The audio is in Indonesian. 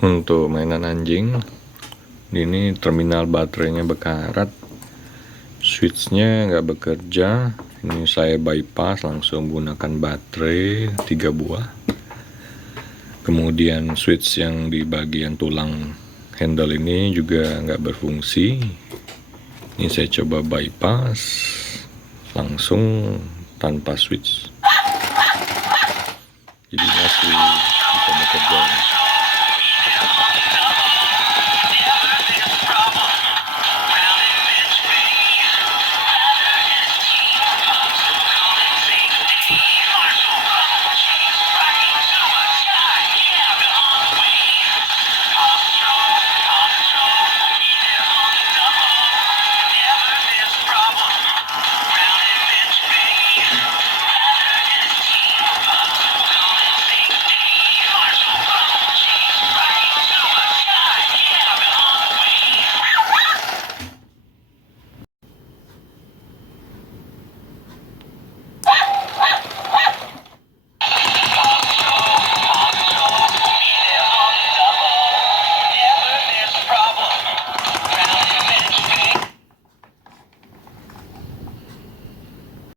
Untuk mainan anjing, ini terminal baterainya bekarat, switchnya nggak bekerja. Ini saya bypass, langsung menggunakan baterai 3 buah. Kemudian switch yang di bagian tulang handle ini juga nggak berfungsi. Ini saya coba bypass langsung tanpa switch, jadi masih bisa bekerja.